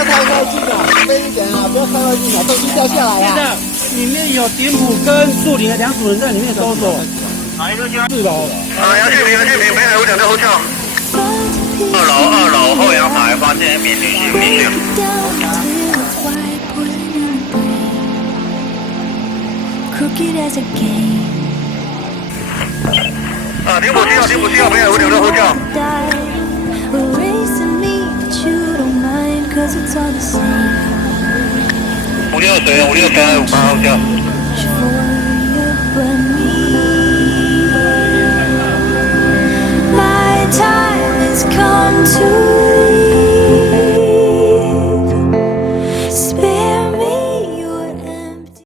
要太靠近了，飞一点啊，不要太靠近了，东西掉下来啊。里面有顶埔跟树林的2组人在里面搜索。哪一个家4楼。杨建平，北海湖2的后跳。2楼后阳台发现一名女性明显。顶埔7号，北海湖2的后跳。56谁？56谁？58后跳。